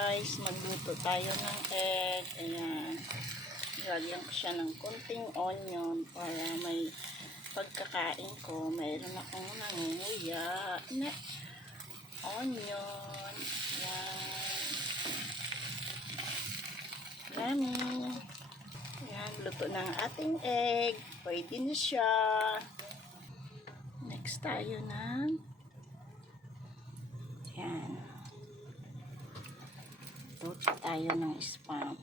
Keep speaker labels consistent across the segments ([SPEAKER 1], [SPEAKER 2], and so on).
[SPEAKER 1] Guys, magluto tayo ng egg. Ayan. Lagyan ko siya ng konting onion para may pagkakain ko. Mayroon akong nangunguya na onion. Ayan. Yummy. Ayan, luto na ang ating egg. Pwede na siya. Next tayo ng Ayan. Luto tayo ng spam.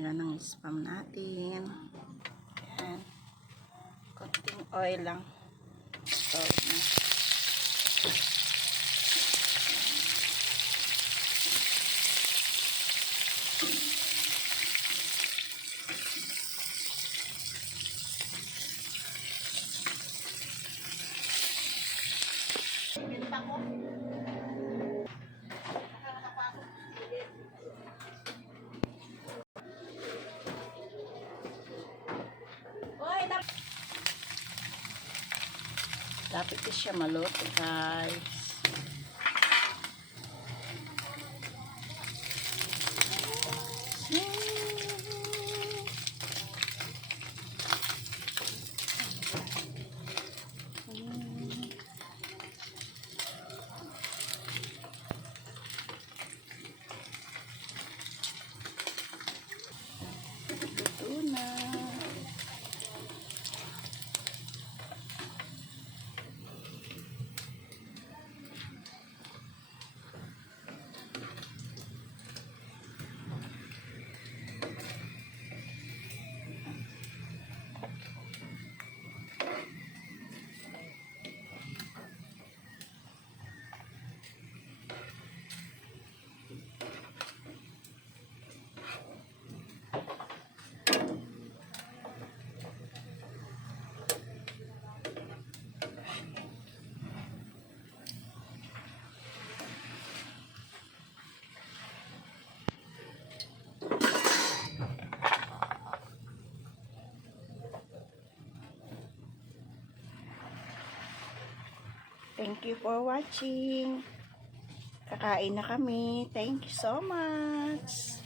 [SPEAKER 1] Yan ang spam natin. Ayan. Konting oil lang. Salt na. Dapat siya maluto, guys. Luto na. Thank you for watching. Kakain na kami. Thank you so much.